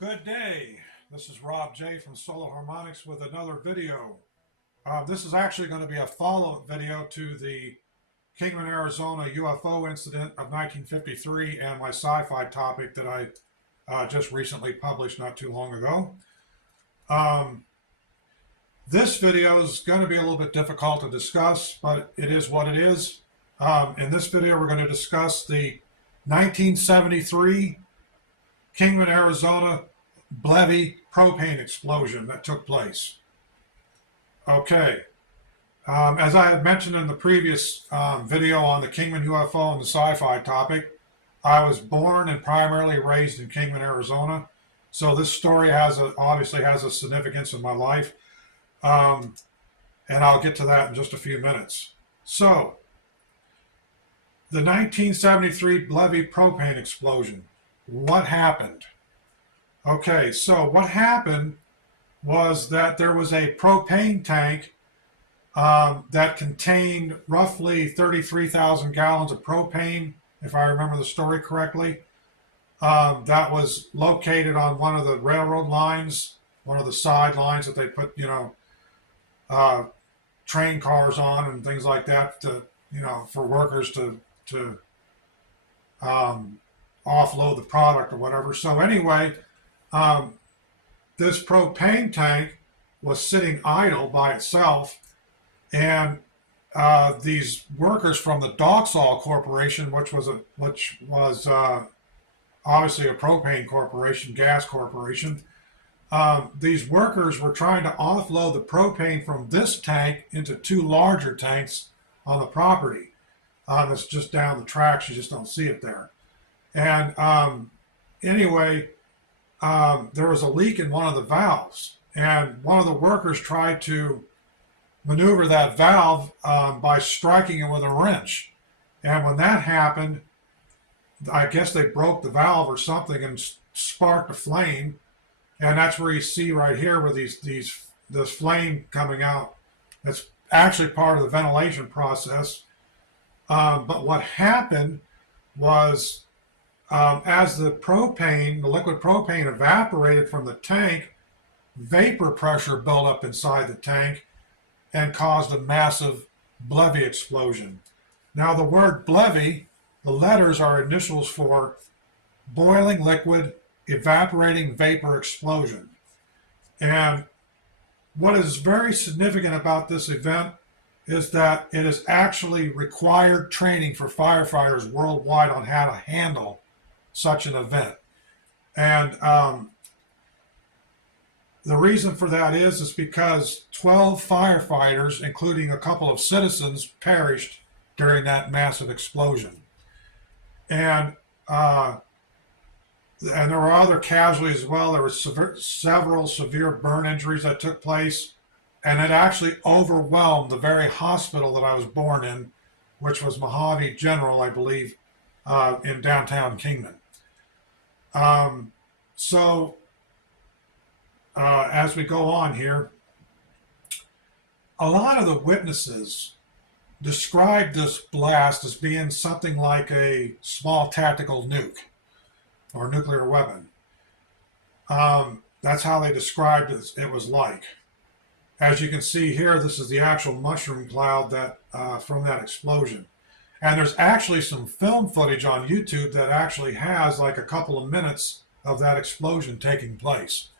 Good day. This is Rob J from Solo Harmonics with another video. This is actually going to be a follow-up video to the Kingman, Arizona UFO incident of 1953 and my sci-fi topic that I just recently published not too long ago. This video is going to be a little bit difficult to discuss, but it is what it is. In this video, we're going to discuss the 1973 Kingman, Arizona Blevy propane explosion that took place. Okay, as I had mentioned in the previous video on the Kingman UFO and the sci-fi topic, I was born and primarily raised in Kingman, Arizona, so this story obviously has a significance in my life, and I'll get to that in just a few minutes. So, the 1973 Blevy propane explosion. What happened? Okay, so what happened was that there was a propane tank that contained roughly 33,000 gallons of propane, if I remember the story correctly. That was located on one of the railroad lines, one of the side lines that they put, train cars on and things like that to, for workers to offload the product or whatever. So anyway, this propane tank was sitting idle by itself, and these workers from the Doxol Corporation, which was obviously a propane corporation, gas corporation, these workers were trying to offload the propane from this tank into two larger tanks on the property. It's just down the tracks, you just don't see it there. And anyway, there was a leak in one of the valves, and one of the workers tried to maneuver that valve by striking it with a wrench. And when that happened, I guess they broke the valve or something and sparked a flame. And that's where you see right here where this flame coming out. That's actually part of the ventilation process. But what happened was, as the liquid propane evaporated from the tank, vapor pressure built up inside the tank and caused a massive Blevy explosion. Now the word Blevy, the letters are initials for boiling liquid, evaporating vapor explosion. And what is very significant about this event is that it is actually required training for firefighters worldwide on how to handle such an event. And the reason for that is because 12 firefighters, including a couple of citizens, perished during that massive explosion. And there were other casualties as well. There were several severe burn injuries that took place, and it actually overwhelmed the very hospital that I was born in, which was Mojave General, I believe, in downtown Kingman. As we go on here, a lot of the witnesses described this blast as being something like a small tactical nuke or nuclear weapon. That's how they described it was like. As you can see here, this is the actual mushroom cloud that from that explosion. And there's actually some film footage on YouTube that actually has like a couple of minutes of that explosion taking place.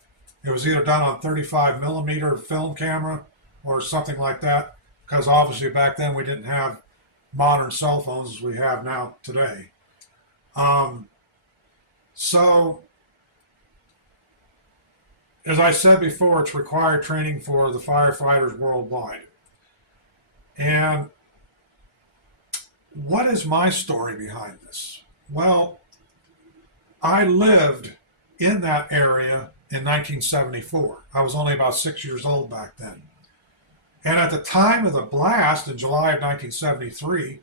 It was either done on 35mm film camera or something like that, because obviously back then we didn't have modern cell phones as we have now today. So, as I said before, it's required training for the firefighters worldwide. And what is my story behind this? Well, I lived in that area in 1974. I was only about 6 years old back then. And at the time of the blast in July of 1973,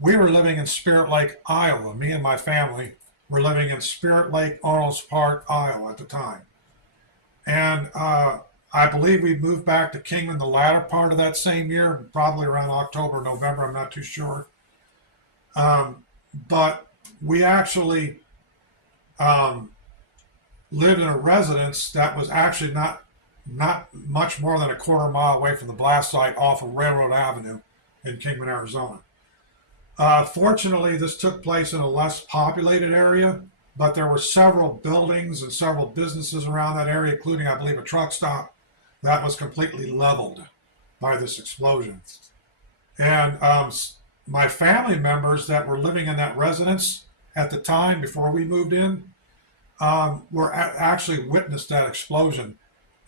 we were living in Spirit Lake, Iowa. Me and my family were living in Spirit Lake, Arnold's Park, Iowa at the time. And I believe we moved back to Kingman the latter part of that same year, probably around October, November, I'm not too sure. But we actually lived in a residence that was actually not much more than a quarter mile away from the blast site off of Railroad Avenue in Kingman, Arizona. Fortunately, this took place in a less populated area, but there were several buildings and several businesses around that area, including, I believe, a truck stop that was completely leveled by this explosion. And my family members that were living in that residence at the time before we moved in were actually witnessed that explosion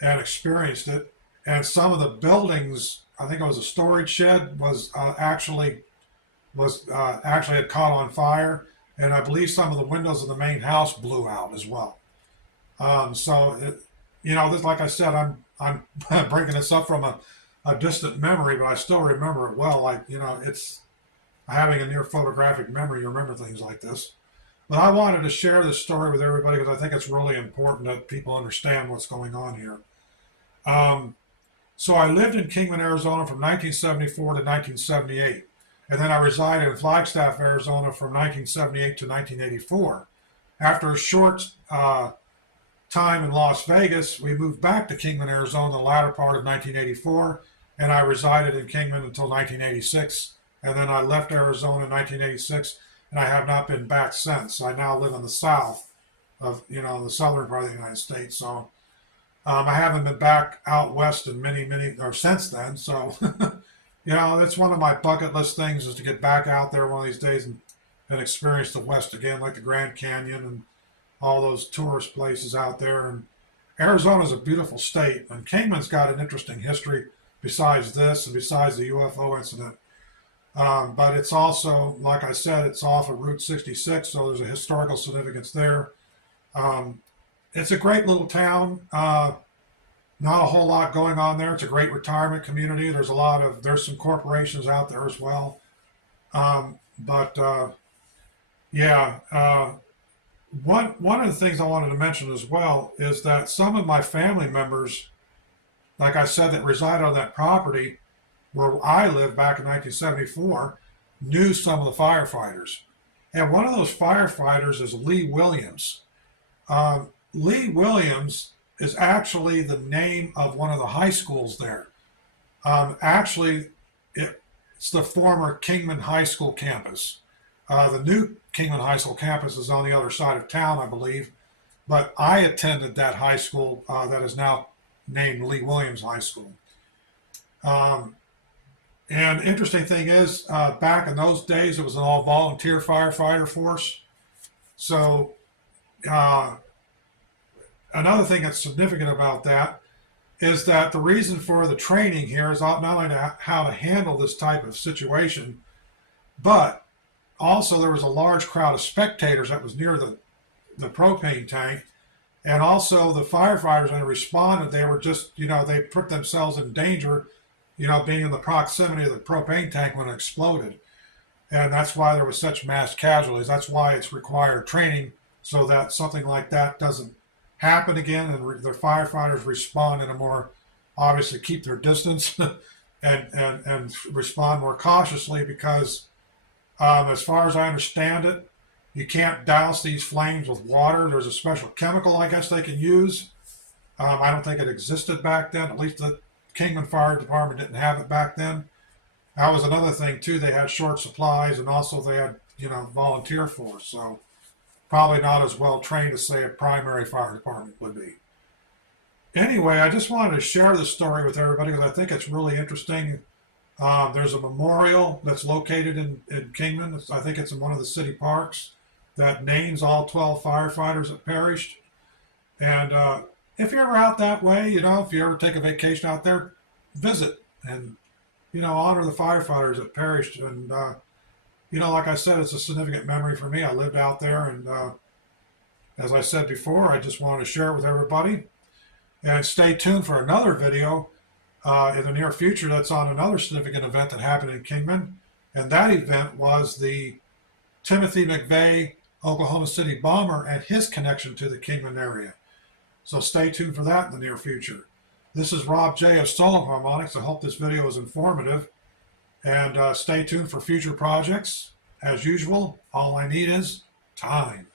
and experienced it. And some of the buildings, I think it was a storage shed, was actually had caught on fire, and I believe some of the windows of the main house blew out as well. This, like I said, I'm bringing this up from a distant memory, but I still remember it well. It's having a near photographic memory. You remember things like this. But I wanted to share this story with everybody because I think it's really important that people understand what's going on here. So I lived in Kingman, Arizona from 1974 to 1978. And then I resided in Flagstaff, Arizona from 1978 to 1984. After a short time in Las Vegas, we moved back to Kingman, Arizona the latter part of 1984, and I resided in Kingman until 1986. And then I left Arizona in 1986, and I have not been back since. I now live in the south of, the southern part of the United States. So I haven't been back out west in or since then. So, it's one of my bucket list things is to get back out there one of these days and experience the West again, like the Grand Canyon and all those tourist places out there. And Arizona's a beautiful state, and Kingman's got an interesting history besides this and besides the UFO incident. But it's also, like I said, it's off of Route 66, so there's a historical significance there. It's a great little town. Not a whole lot going on there. It's a great retirement community. There's some corporations out there as well. One of the things I wanted to mention as well is that some of my family members, like I said, that reside on that property where I lived back in 1974, knew some of the firefighters. And one of those firefighters is Lee Williams. Lee Williams is actually the name of one of the high schools there. It's the former Kingman High School campus. The new Kingman High School campus is on the other side of town, I believe. But I attended that high school that is now named Lee Williams High School. And interesting thing is, back in those days, it was an all-volunteer firefighter force. So another thing that's significant about that is that the reason for the training here is not only how to handle this type of situation, but also there was a large crowd of spectators that was near the propane tank. And also the firefighters, when they responded, they were just, they put themselves in danger, being in the proximity of the propane tank when it exploded. And that's why there was such mass casualties. That's why it's required training so that something like that doesn't happen again, and the firefighters respond in a more, obviously keep their distance and respond more cautiously because as far as I understand it, you can't douse these flames with water. There's a special chemical I guess they can use. I don't think it existed back then. At least the Kingman Fire Department didn't have it back then. That was another thing too. They had short supplies, and also they had volunteer force. So probably not as well trained as, say, a primary fire department would be. Anyway, I just wanted to share this story with everybody because I think it's really interesting. There's a memorial that's located in Kingman. I think it's in one of the city parks that names all 12 firefighters that perished. And if you're ever out that way, if you ever take a vacation out there, visit and, honor the firefighters that perished. And you know, like I said, it's a significant memory for me. I lived out there, and as I said before, I just wanted to share it with everybody. And stay tuned for another video in the near future that's on another significant event that happened in Kingman. And that event was the Timothy McVeigh Oklahoma City bomber and his connection to the Kingman area. So stay tuned for that in the near future. This is Rob J. of Solo Harmonics. I hope this video was informative. And stay tuned for future projects. As usual, all I need is time.